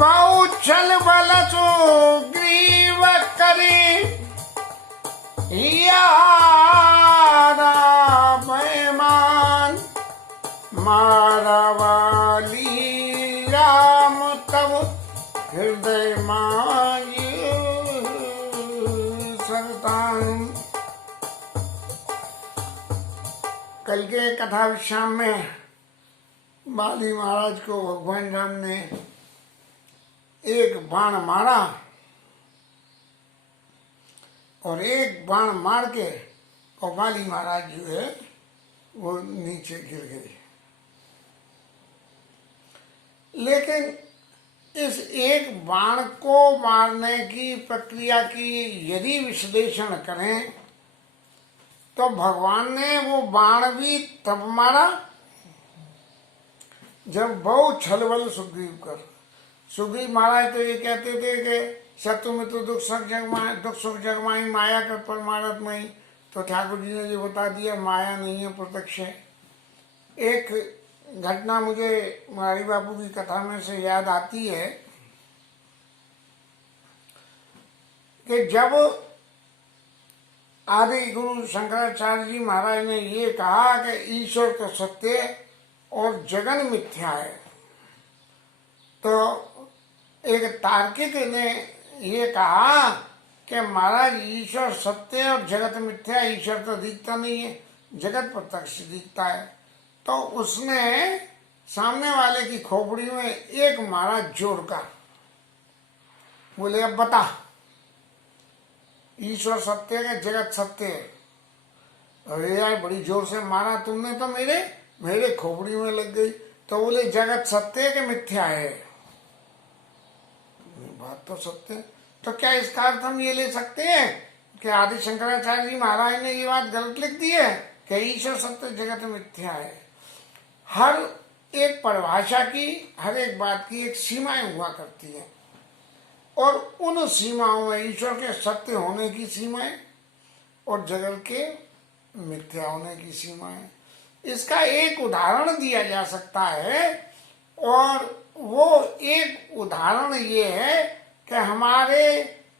बहु बल सुग्रीव करी यारा बेमान मारवाली राम तब हृदय माय सरतान। कल के कथा विश्राम में बाली महाराज को भगवान राम ने एक बाण मारा और एक बाण मार के और बाली महाराज जो है वो नीचे गिर गए। लेकिन इस एक बाण को मारने की प्रक्रिया की यदि विश्लेषण करें तो भगवान ने वो बाण भी तब मारा जब बहु छलबल सुग्रीव कर। सुग्रीव महाराज तो ये कहते थे कि शत्रु मित्र दुख सुख जगमाई माया कर परमारथ मई। तो ठाकुर जी ने ये बता दिया माया नहीं है, प्रत्यक्ष है। एक घटना मुझे मारी बापू की कथा में से याद आती है कि जब आदि गुरु शंकराचार्य जी महाराज ने ये कहा कि ईश्वर तो सत्य और जगन मिथ्या है, तो एक तार्किक ने ये कहा कि महाराज ईश्वर सत्य और जगत मिथ्या, ईश्वर तो दिखता नहीं है, जगत प्रत्यक्ष दिखता है। तो उसने सामने वाले की खोपड़ी में एक मारा जोर का, बोले अब बता ईश्वर सत्य है जगत सत्य है। अरे यार बड़ी जोर से मारा तुमने तो मेरे खोपड़ी में लग गई। तो बोले जगत सत्य है कि मिथ्या है? बात तो सत्य। तो क्या इसका अर्थ हम ये ले सकते हैं कि आदि शंकराचार्य जी महाराज ने ये बात गलत लिख दी है कि ईश्वर सत्य जगत मिथ्या है? हर एक परिभाषा की, हर एक बात की एक सीमाएं हुआ करती है और उन सीमाओं में ईश्वर के सत्य होने की सीमाएं और जगत के मिथ्या होने की सीमाएं। इसका एक उदाहरण दिया जा सकता है और वो एक उदाहरण ये है कि हमारे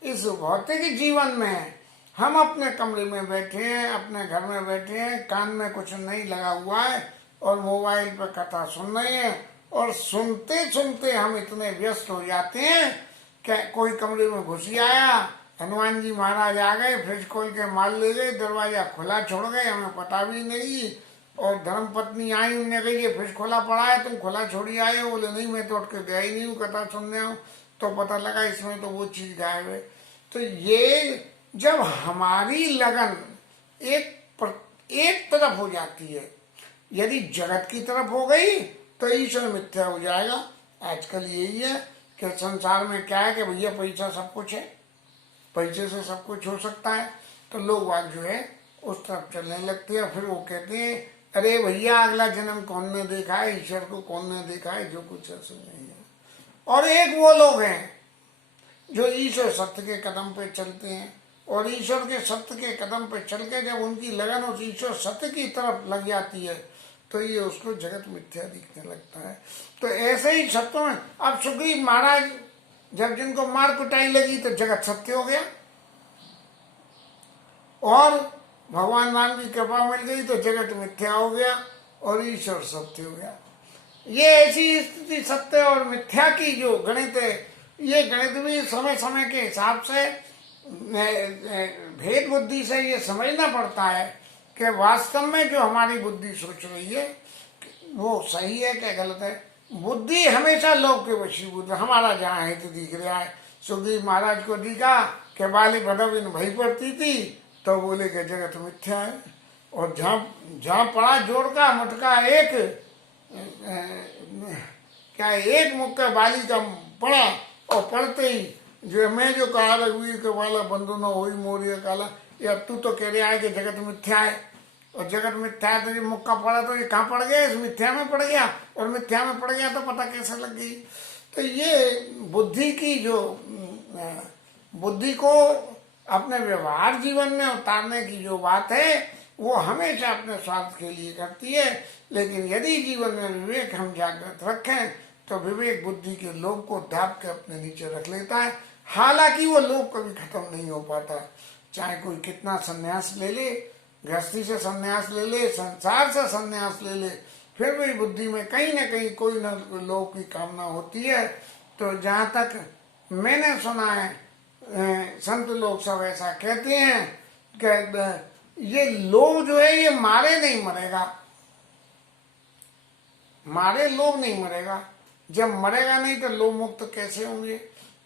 इस भौतिक जीवन में हम अपने कमरे में बैठे हैं, अपने घर में बैठे हैं, कान में कुछ नहीं लगा हुआ है और मोबाइल पर कथा सुन रहे हैं और सुनते सुनते हम इतने व्यस्त हो जाते हैं कि कोई कमरे में घुसी आया, हनुमान जी महाराज आ गए, फ्रिज खोल के माल ले गए, दरवाजा खुला छोड़ गए, हमें पता भी नहीं। और धर्म पत्नी आई, उन्होंने कही ये फ्रिज खोला पड़ा है, तुम खुला छोड़ी आए हो। बोले नहीं मैं तो उठ के गया ही नहीं हूँ, कथा सुनने हूँ। तो पता लगा इसमें तो वो चीज गायब है। तो ये जब हमारी लगन एक तरफ हो जाती है, यदि जगत की तरफ हो गई तो ईश्वर मिथ्या हो जाएगा। आजकल यही है कि संसार में क्या है कि भैया पैसा सब कुछ है, पैसे से सब कुछ हो सकता है। तो लोग बाग जो है उस तरफ चलने लगते हैं। फिर वो कहते हैं अरे भैया अगला जन्म कौन ने देखा है, ईश्वर को कौन ने देखा है, जो कुछ ऐसा नहीं है। और एक वो लोग हैं जो ईश्वर सत्य के कदम पे चलते हैं और ईश्वर के सत्य के कदम पे चल के जब उनकी लगन उस ईश्वर सत्य की तरफ लग जाती है तो ये उसको जगत मिथ्या दिखने लगता है। तो ऐसे ही सत्यों में अब सुग्रीव महाराज जब जिनको मार कुटाई लगी तो जगत सत्य हो गया और भगवान राम की कृपा मिल गई तो जगत मिथ्या हो गया और ईश्वर सत्य हो गया। ये ऐसी स्थिति सत्य और मिथ्या की जो गणित है, ये गणित भी समय समय के हिसाब से भेद बुद्धि से ये समझना पड़ता है कि वास्तव में जो हमारी बुद्धि सोच रही है वो सही है क्या गलत है। बुद्धि हमेशा लोग के वशीभूत। हमारा जहाँ हित दिख रहा है, सुग्रीव महाराज को दिखा कि बाली बदब इन भई पड़ती थी तो बोले कि जगत मिथ्या है। और जहाँ पड़ा जोड़ का मुटका एक क्या एक मुक्का बाली का पड़ा और पड़ते ही जो मैं जो कहा रघुवीर के वाला बंधु न होई मोरिया काला, या तू तो कह रहा है कि जगत मिथ्या है, और जगत मिथ्या है तो ये मुक्का पड़ा तो ये कहाँ पड़ गया, इस मिथ्या में पड़ गया, और मिथ्या में पड़ गया तो पता कैसे लग गई। तो ये बुद्धि की जो बुद्धि को अपने व्यवहार जीवन में उतारने की जो बात है वो हमेशा अपने स्वार्थ के लिए करती है। लेकिन यदि जीवन में विवेक हम जागृत रखें तो विवेक बुद्धि के लोभ को दाब के अपने नीचे रख लेता है। हालांकि वो लोभ कभी खत्म नहीं हो पाता, चाहे कोई कितना संन्यास ले ले, गृहस्थी से संन्यास ले ले, संसार से संन्यास ले ले, फिर भी बुद्धि में कहीं ना कहीं कोई न लोभ की कामना होती है। तो जहाँ तक मैंने सुना है संत लोग सब ऐसा कहते हैं कि ये लोभ जो है ये मारे नहीं मरेगा, मारे लोभ नहीं मरेगा। जब मरेगा नहीं तो लोभ मुक्त कैसे होंगे।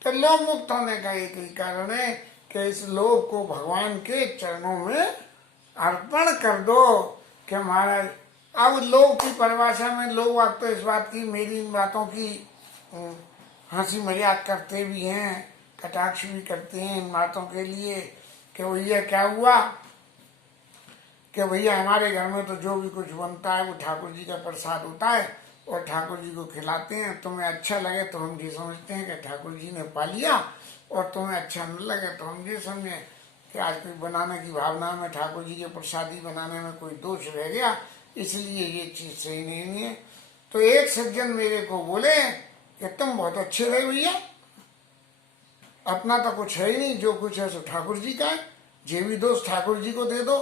तो लोभ मुक्त होने का एक ही कारण है कि इस लोभ को भगवान के चरणों में अर्पण कर दो कि महाराज। अब लोभ की परिभाषा में लोग आप तो इस बात की, मेरी इन बातों की हंसी मजाक करते भी हैं, कटाक्ष भी करते हैं इन बातों के लिए कि भैया क्या हुआ कि भैया हमारे घर में तो जो भी कुछ बनता है वो ठाकुर जी का प्रसाद होता है और ठाकुर जी को खिलाते हैं। तुम्हें अच्छा लगे तो हम ये समझते हैं कि ठाकुर जी ने पा लिया, और तुम्हें अच्छा न लगे तो हम ये समझे कि आज कोई बनाने की भावना में ठाकुर जी के प्रसादी बनाने में कोई दोष रह गया, इसलिए ये चीज़ सही नहीं है। तो एक सज्जन मेरे को बोले कि तुम बहुत अच्छे रहे भैया, अपना तो कुछ है ही नहीं, जो कुछ है सो ठाकुर जी का है, जे भी दोस्त ठाकुर जी को दे दो।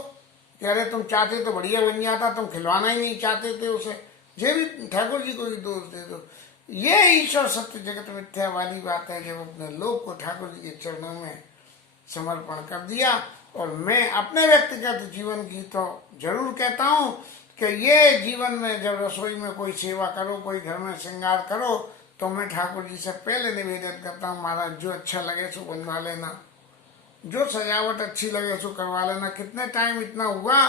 कह रहे तुम चाहते तो बढ़िया बन जाता, तुम खिलवाना ही नहीं चाहते थे उसे, जे भी ठाकुर जी को ही दोष दे दो। ये ईश्वर सत्य जगत मिथ्या वाली बात है, जब अपने लोग को ठाकुर जी के चरणों में समर्पण कर दिया। और मैं अपने व्यक्तिगत जीवन की तो जरूर कहता हूँ कि ये जीवन में जब रसोई में कोई सेवा करो, कोई घर में श्रृंगार करो, तो मैं ठाकुर जी से पहले निवेदन करता हूँ महाराज जो अच्छा लगे सो बनवा लेना, जो सजावट अच्छी लगे सो करवा लेना। कितने टाइम इतना हुआ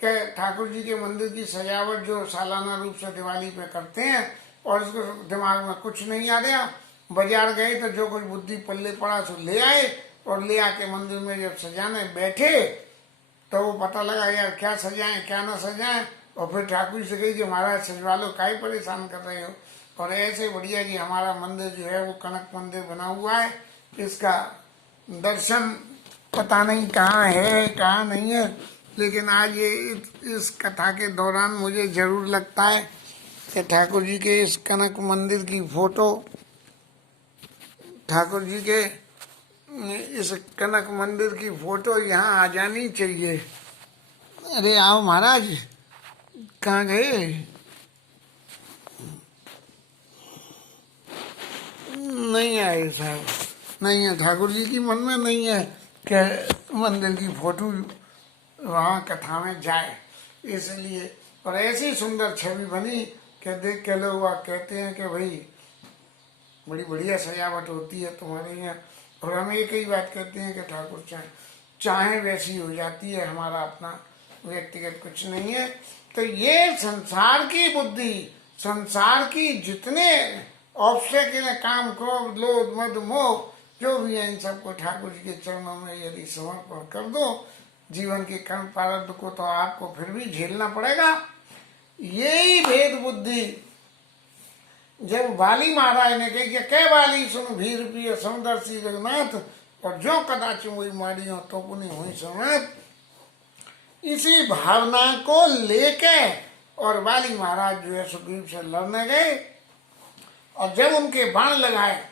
कि ठाकुर जी के मंदिर की सजावट जो सालाना रूप से दिवाली पे करते हैं और इसको दिमाग में कुछ नहीं आ रहा, बाजार गए तो जो कुछ बुद्धि पल्ले पड़ा सो ले आए, और ले आके मंदिर में जब सजाने बैठे तो वो पता लगा यार क्या सजाएं क्या ना सजाएं, और फिर ठाकुर जी से कही कि महाराज सजवा लो, काहे परेशान कर रहे हो। और ऐसे बढ़िया जी हमारा मंदिर जो है वो कनक मंदिर बना हुआ है, इसका दर्शन पता नहीं कहाँ है कहाँ नहीं है, लेकिन आज ये इस कथा के दौरान मुझे जरूर लगता है कि ठाकुर जी के इस कनक मंदिर की फोटो, ठाकुर जी के इस कनक मंदिर की फोटो यहाँ आ जानी चाहिए। अरे आओ महाराज, कहाँ गए? नहीं आए साहब, नहीं है, ठाकुर जी की मन में नहीं है कि मंदिर की फोटो वहाँ कथा में जाए, इसलिए। और ऐसी सुंदर छवि बनी कि देख के लोग कहते हैं कि भाई बड़ी बढ़िया सजावट होती है तुम्हारे यहाँ। और हम एक ही बात कहते हैं कि ठाकुर चाहे वैसी हो जाती है, हमारा अपना व्यक्तिगत कुछ नहीं है। तो ये संसार की बुद्धि, संसार की जितने ऑब्स्टेकल काम, क्रोध, लोभ, मद, मोह जो भी है, इन सबको ठाकुर जी के चरणों में यदि समर्पण कर दो, जीवन के कर्म प्रारब्ध को तो आपको फिर भी झेलना पड़ेगा। यही भेद बुद्धि जब बाली महाराज ने कही कै बाली सुन भीर प्रिय समदर्शी रघुनाथ, और जो कदाच हुई मारी हो तो पुनि हुई समात, इसी भावना को लेके और बाली महाराज जो है सुग्रीव से लड़ने गए। और जब उनके बाण लगाए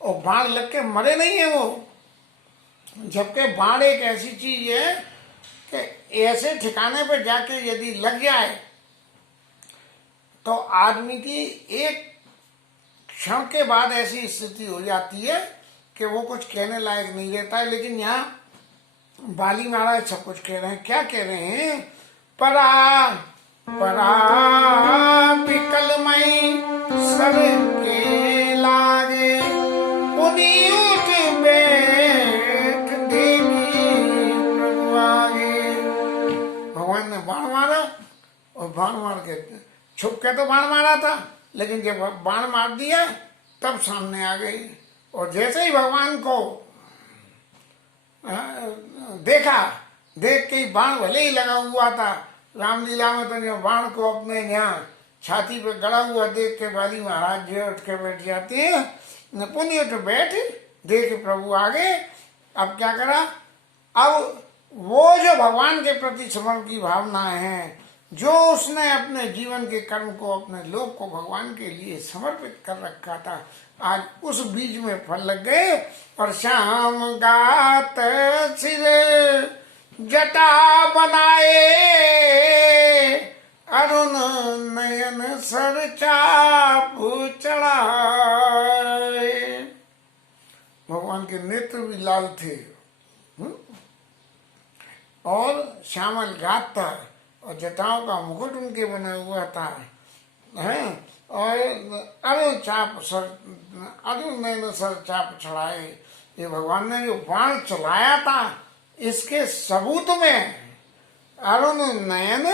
और बाण लग के मरे नहीं है वो, जबकि बाण एक ऐसी चीज है कि ऐसे ठिकाने पर जाके यदि लग जाए तो आदमी की एक क्षण के बाद ऐसी स्थिति हो जाती है कि वो कुछ कहने लायक नहीं रहता है। लेकिन यहाँ बाली महाराज सब कुछ कह रहे हैं। क्या कह रहे हैं? परा परा विकलमई सर के लागे, उन्हीं उठ बैठ देखी प्रभु आगे। भगवान ने बाण मारा, और बाण मार के छुप के तो बाण मारा था, लेकिन जब बाण मार दिया तब सामने आ गई। और जैसे ही भगवान को देखा, देख के ही बाण भले ही लगा हुआ था, रामलीला में तो जो बाण को अपने यहाँ छाती पे गड़ा हुआ देख के बाली महाराज जो उठ के बैठ जाते हैं, पुण्य उठ बैठ देख प्रभु आगे। अब क्या करा, अब वो जो भगवान के प्रति समर्पण की भावना है, जो उसने अपने जीवन के कर्म को, अपने लोक को भगवान के लिए समर्पित कर रखा था, आज उस बीज में फल लग गए। और श्याम गात सिर जटा बनाए, अरुण नयन सर चाप चढ़ाए। भगवान के नेत्र भी लाल थे और श्यामल गात था और जटाओं का मुकुट उनके बना हुआ था, है। और अरुण चाप सर, अरुण नयन सर चाप चढ़ाए। ये भगवान ने जो बाण चलाया था, इसके सबूत में अरुण नयन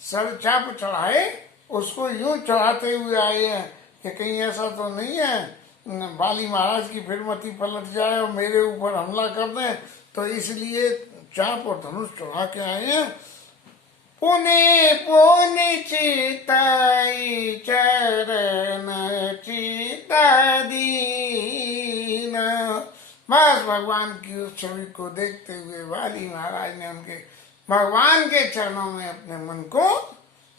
सर चाप चढ़ाए, उसको यूं चढ़ाते हुए आए हैं कि कहीं ऐसा तो नहीं है बाली महाराज की फिर मती पलट जाए और मेरे ऊपर हमला कर दें, तो इसलिए चाप और धनुष चढ़ा के आए हैं। पुनि पुनि चिताई चरण चिता दीन। बस भगवान की उस छवि को देखते हुए बाली महाराज ने उनके भगवान के चरणों में अपने मन को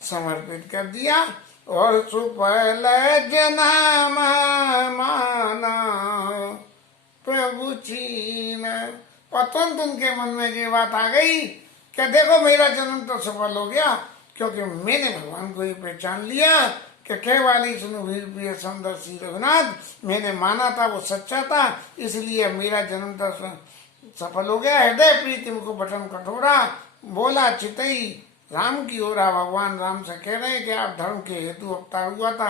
समर्पित कर दिया। और सुफल जन्म माना प्रभु चीन। और तुरंत उनके मन में ये बात आ गई कि देखो मेरा जन्म तो सफल हो गया, क्योंकि मैंने भगवान को ही पहचान लिया कि कहवाली सुनो वीर प्रिय सुंदर श्री रघुनाथ, मैंने माना था वो सच्चा था, इसलिए मेरा जन्म तो सफल हो गया। हृदय प्रीति मुख बटन कठोरा, बोला चितई राम की ओर। भगवान राम से कह रहे हैं कि आप धर्म के हेतु अवतार हुआ था,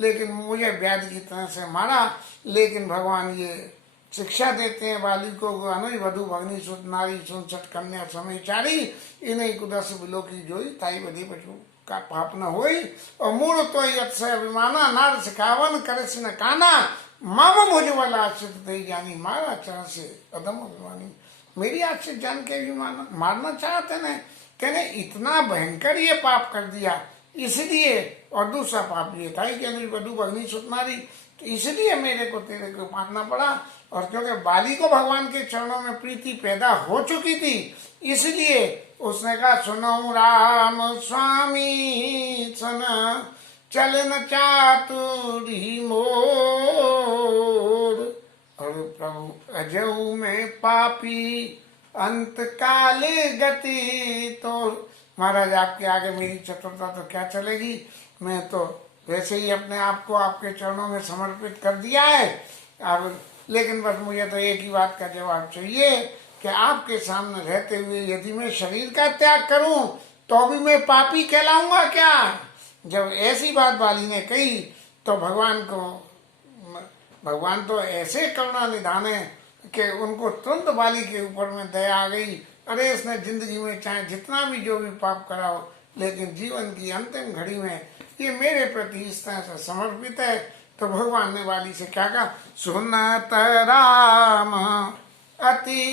लेकिन मुझे व्याध की तरह से मारा। लेकिन भगवान ये शिक्षा देते हैं बाली को, अनुज वधु भगनी सुत नारी सुनसठ कन्या समयचारी, इन्हीं कुदस बिलो की जोई ताई बधी पशु का पाप न होई। और मूल तो यत से अभिमाना नार सिखावन करे न काना, मामा मुझे वाला आश्रित दे जानी मारा चरण से कदम अभिमानी। मेरी आश्रित जान के भी मारना चाहते न, कहने इतना भयंकर ये पाप कर दिया इसलिए। और दूसरा पाप ये था कि अनुज वधु भगनी सुत नारी, तो इसलिए मेरे को तेरे को मारना पड़ा। और क्योंकि बाली को भगवान के चरणों में प्रीति पैदा हो चुकी थी, इसलिए उसने कहा सुनो राम स्वामी सन चलन चातुरी मोर। और प्रभु अजऊ में पापी अंत काले गति तो। महाराज आपके आगे मेरी चतुरता तो क्या चलेगी, मैं तो वैसे ही अपने आप को आपके चरणों में समर्पित कर दिया है। अब लेकिन बस मुझे तो एक ही बात का जवाब चाहिए कि आपके सामने रहते हुए यदि मैं शरीर का त्याग करूं तो भी मैं पापी कहलाऊंगा क्या। जब ऐसी बात बाली ने कही तो भगवान तो ऐसे करुणा निधान है कि उनको तुरंत बाली के ऊपर में दया आ गई। अरे इसने जिंदगी में चाहे जितना भी जो भी पाप करा हो, लेकिन जीवन की अंतिम घड़ी में ये मेरे प्रति इस तरह से समर्पित है। तो भगवान ने बाली से क्या कहा, सुनत राम अति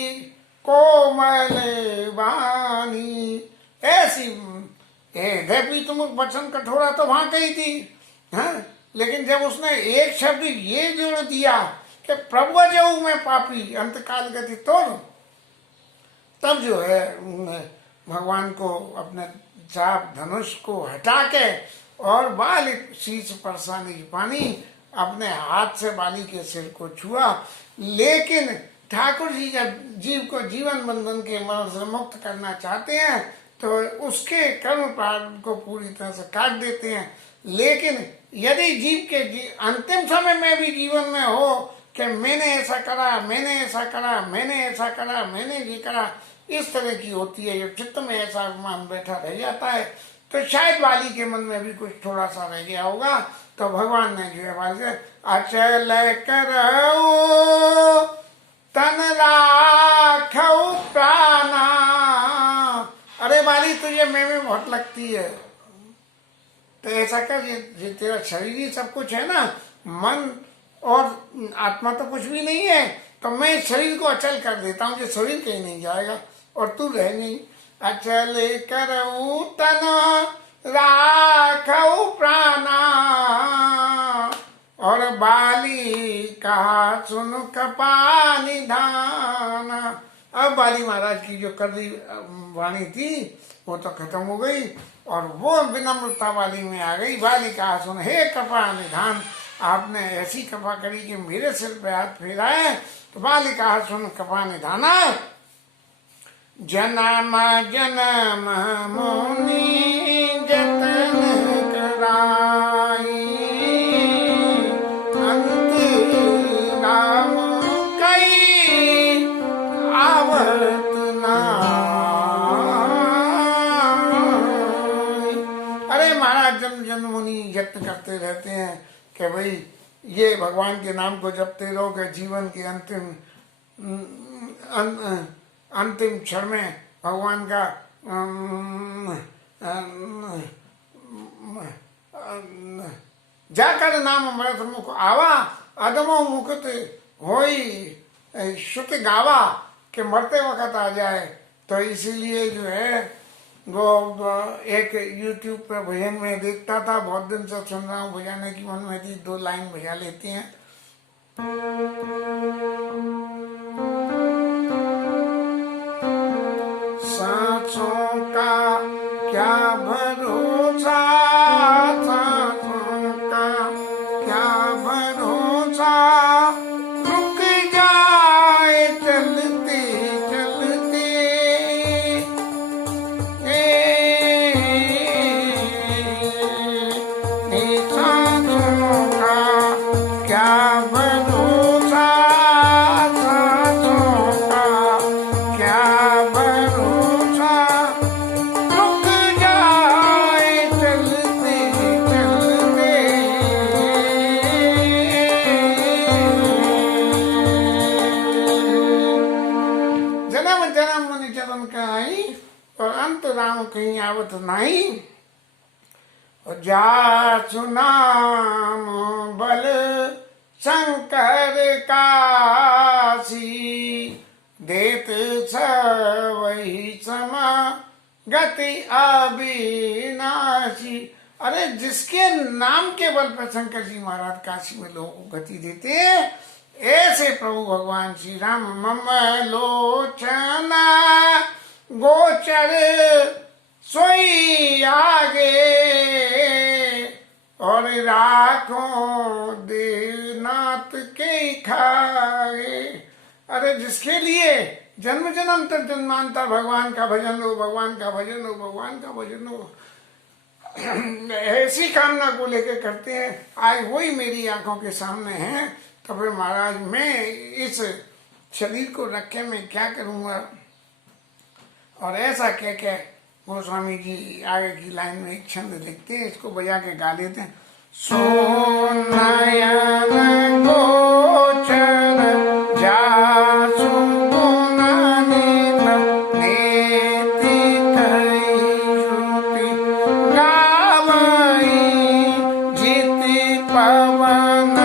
कोमल वाणी। ऐसी हृदय तुम वचन कठोरा तो वहां कही थी, हाँ? लेकिन जब उसने एक शब्द ये जोड़ दिया कि प्रभु जाऊं मैं पापी अंतकाल गति तोड़, तब जो है भगवान को अपने चाप धनुष को हटा के और बाली शीश पर सानी पानी अपने हाथ से बाली के सिर को छुआ। लेकिन ठाकुर जी जब जीव को जीवन बंधन के मरण से मुक्त करना चाहते हैं तो उसके कर्म प्रारंभ को पूरी तरह से काट देते हैं। लेकिन यदि जीव के अंतिम समय में भी जीवन में हो कि मैंने ऐसा करा, मैंने ऐसा करा, मैंने ऐसा करा, मैंने ये करा, इस तरह की होती है, जब चित्त में ऐसा अभिमान बैठा रह जाता है तो शायद बाली के मन में भी कुछ थोड़ा सा रह गया होगा। तो भगवान ने जो है बाली से अचल करो तन राखौ प्राणा। अरे बाली तुझे मैं बहुत लगती है, तो ऐसा कर, ये तेरा शरीर ही सब कुछ है ना, मन और आत्मा तो कुछ भी नहीं है, तो मैं शरीर को अचल कर देता हूँ, जो शरीर कहीं नहीं जाएगा और तू रह नहीं। अचल करऊं तन राखऊ प्राणा, और बाली कहा सुन कपा निधान। अब बाली महाराज की जो कर्री वाणी थी वो तो खत्म हो गई और वो विनम्रता वाली में आ गई। बाली कहा सुन हे कपा निधान, आपने ऐसी कृपा करी कि मेरे सिर पे हाथ फेरा है। तो बाली कहा सुन कपा निधाना, जन्म जन्म मुनि जतन कराई, अंत राम कई आवत नाई। अरे महाराज जन्म जन्म मुनि यत्न करते रहते हैं कि भाई ये भगवान के नाम को जपते रहोगे, जीवन के अंतिम क्षण में भगवान का जाकर नाम अमृत मुख आवा, अदमो मुकुत होई श्रुत गावा, के मरते वक्त आ जाए। तो इसीलिए जो है वो एक YouTube पे भजन में देखता था, बहुत दिन से सुन रहा हूँ, बजाने की मन में थी, 2 लाइन बजा लेती हैं। सांसों का क्या भरोसा, सांसों का क्या भरोसा, रुक जाए चलते चलते, सांसों का क्या भरोसा, सांसों का क्या भरोसा, रुक जाए चलते चलते। जन्म जन्म मुनि चरण कहाई, और अंत राम कहीं आवत नहीं। और जासु नाम बल शंकर काशी, देत सवही समा गति अविनाशी। अरे जिसके नाम के बल पर शंकर जी महाराज काशी में लोगों को गति देते हैं, ऐसे प्रभु भगवान श्री राम मम लोचन गोचर सोई आगे, और राखों देवनाथ के खाए। अरे जिसके लिए जन्म जन्मांतर जन्मांतर भगवान का भजन हो, भगवान का भजन हो, भगवान का भजन हो, ऐसी कामना को लेकर करते हैं, आज वही मेरी आंखों के सामने है। तो फिर महाराज मैं इस शरीर को रखे मैं क्या करूँगा। और ऐसा कह के गोस्वामी जी आगे की लाइन में एक छंद लिखते हैं, इसको बजा के गा देते हैं। सोनयन गोचर जासु गुणान्वित, नेति कई श्रुति गावई, जिति पवन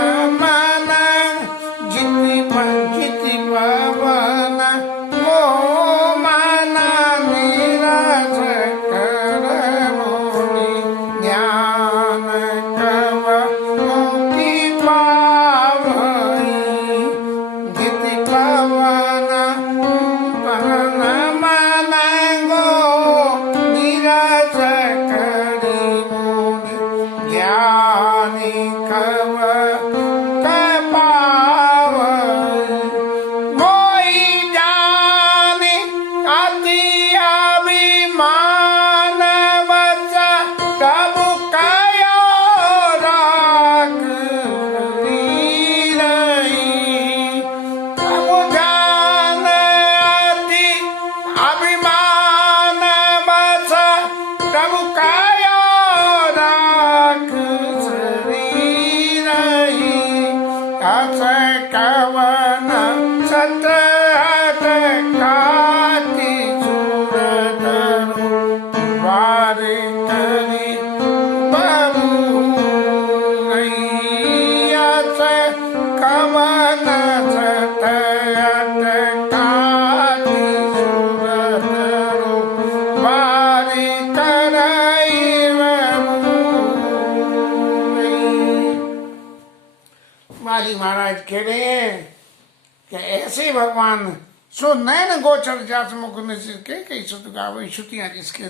मन, जिति पवन वो मन निरस कर मोहि, ज्ञान कव मुक्ति पावई, जिति पवन पवन मन गो निरस करि मोहि, ज्ञानी कव पावई। कोई जाने अति अभिमान बच, तब कयो राख रही, तब जाने हैं कि ऐसे भगवान सो नयन गोचर जात मुख निश्चित के कई श्रुतियां जिसके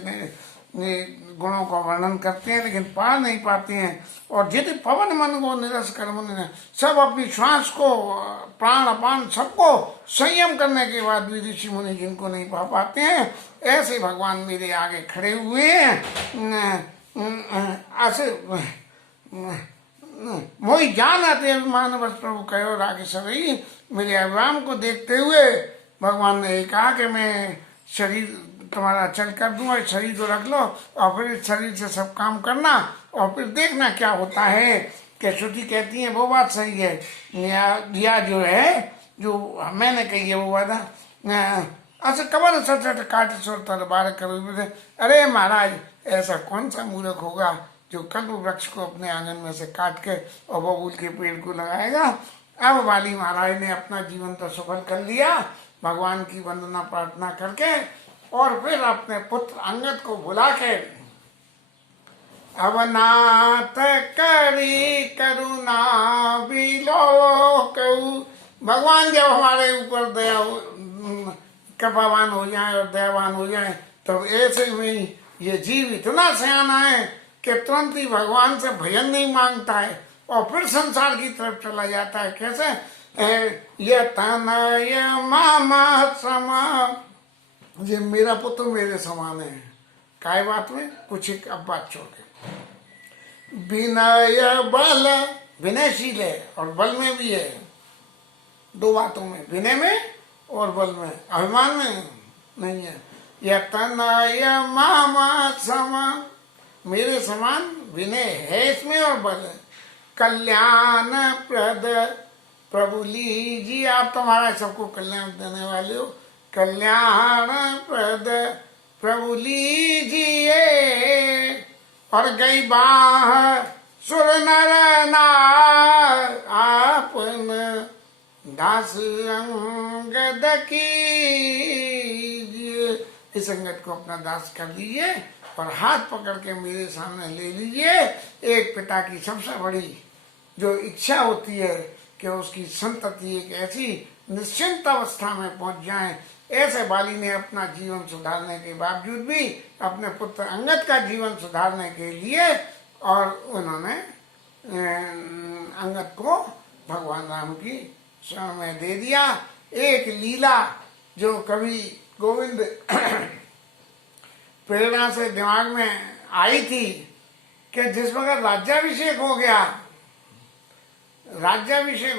गुणों का वर्णन करते हैं लेकिन पा नहीं पाते हैं। और जित पवन मन को निरस कर मन ने सब अपनी श्वास को प्राण अपान सबको संयम करने के बाद भी ऋषि मुनि जिनको नहीं पा पाते हैं ऐसे भगवान मेरे आगे खड़े हुए हैं। ऐसे मोहि जान आते अभिमान बस प्रभु कहो रागे सभी। मेरे अभिमान को देखते हुए भगवान ने कहा कि मैं शरीर तुम्हारा चल कर दूंगा, शरीर को रख लो और फिर शरीर से सब काम करना और फिर देखना क्या होता है। कि श्रुति कहती है वो बात सही है, या जो है जो मैंने कही है वो वादा अच्छा कबर सट काट सोर बार करो। अरे महाराज ऐसा कौन सा मूर्ख होगा जो कल्प वृक्ष को अपने आंगन में से काट के और बबूल के पेड़ को लगाएगा। अब वाली महाराज ने अपना जीवन तो सफल कर लिया भगवान की वंदना प्रार्थना करके और फिर अपने पुत्र अंगद को बुला के अवनाथ करी करुणा बिलोकऊ। भगवान जब हमारे ऊपर दया कृपावान हो जाए और दयावान हो जाए तो ऐसे में ये जीव इतना सयाना है कि तुरंत ही भगवान से भजन नहीं मांगता है और फिर संसार की तरफ चला जाता है। कैसे ये तनय मामा समा, ये मेरा पुत्र मेरे समान है। काय बात में कुछ एक अब बात छोड़ के विनय बल, विनयशील है और बल में भी है, दो बातों में, विनय में और बल में, अभिमान में नहीं है। यह तनय मामा समा, मेरे समान विनय है इसमें और बल है। कल्याण प्रद प्रभु लीजिए, आप तुम्हारा सबको कल्याण देने वाले हो। कल्याण प्रद प्रभु लीजिए और गई बाह सुर नर नार आपन दास अंगद कीजिए। इस अंगद को अपना दास कर दीजिए और हाथ पकड़ के मेरे सामने ले लीजिए। एक पिता की सबसे बड़ी जो इच्छा होती है कि उसकी संतति एक ऐसी निश्चिंत अवस्था में पहुंच जाए। ऐसे बाली ने अपना जीवन सुधारने के बावजूद भी अपने पुत्र अंगद का जीवन सुधारने के लिए और उन्होंने अंगद को भगवान राम की शरण में दे दिया। एक लीला जो कवि गोविंद प्रेरणा से दिमाग में आई थी कि जिस वक्त राज्याभिषेक हो गया, राज्याभिषेक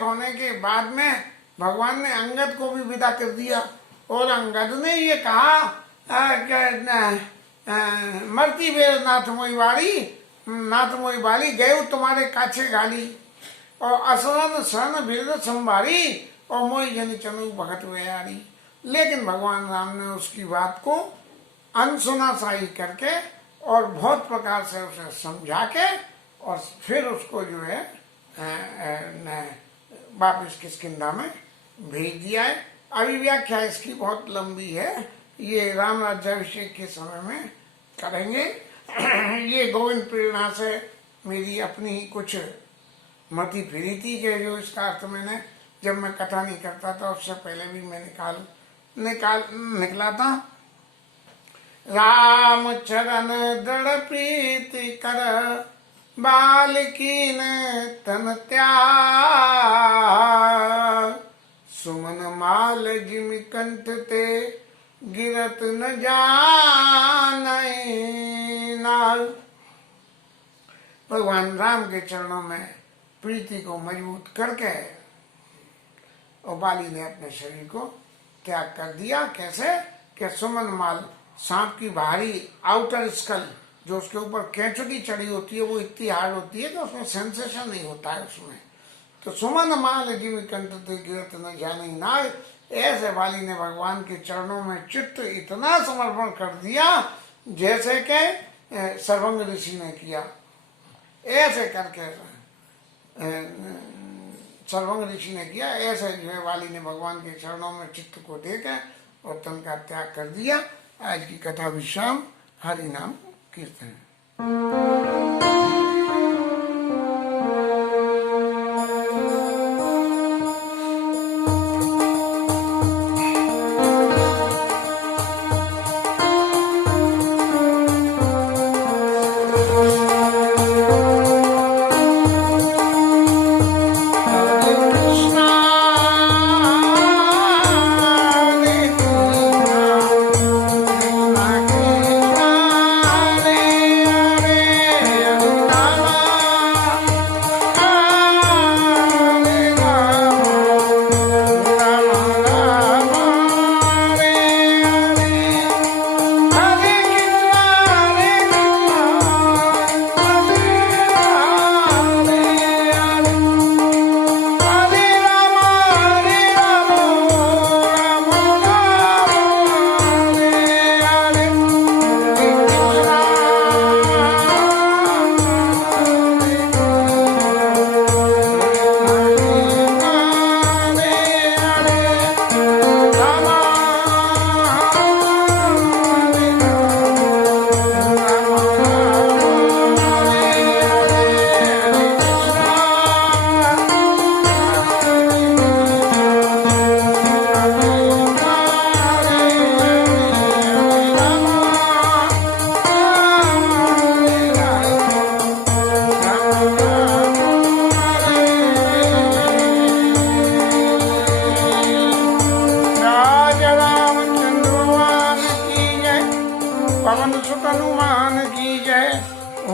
होने के बाद में भगवान ने अंगद को भी विदा कर दिया और अंगद ने ये कहा कि मरती बेर नाथ मोई बाली गए तुम्हारे काछे गाली और असरन सन बिरद संभारी और मोई जन चनु भगत वेयारी। लेकिन भगवान राम ने उसकी बात को अनसुना साई करके और बहुत प्रकार से उसे समझा के और फिर उसको जो है वापिस किष्किंधा में भेज दिया है। अभी व्याख्या इसकी बहुत लंबी है, ये राम राज्याभिषेक के समय में करेंगे। ये गोविंद प्रेरणा से मेरी अपनी कुछ मति फिरी थी कि जो इसका अर्थ मैंने जब मैं कथा नहीं करता था उससे पहले भी मैं निकला था। राम चरण दृढ़ प्रीति कर बालकीन तन त्याग सुमन माल जिमि कंठ ते गिरत न जानै नाल। भगवान राम के चरणों में प्रीति को मजबूत करके और बाली ने अपने शरीर को त्याग कर दिया। कैसे कि सुमन माल, सांप की बाहरी आउटर स्कल जो उसके ऊपर कैंचुकी चढ़ी होती है वो इतनी हार्ड होती है कि उसमें सेंसेशन नहीं होता है उसमें। तो सुमन माल जिमि कंठ ते गिरत न जानै नाल, ऐसे बाली ने भगवान के चरणों में चित्त इतना समर्पण कर दिया जैसे कि सर्वंग ऋषि ने किया। ऐसे करके सर्वंग ऋषि ने किया, ऐसे जो है वाली ने भगवान के चरणों में चित्त को देकर और तन का त्याग कर दिया। आज की कथा विश्राम, हरि नाम कीर्तन।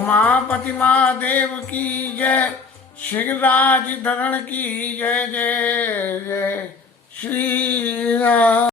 उमापति महादेव की जय, श्रीराज धरण की जय जय जय, श्री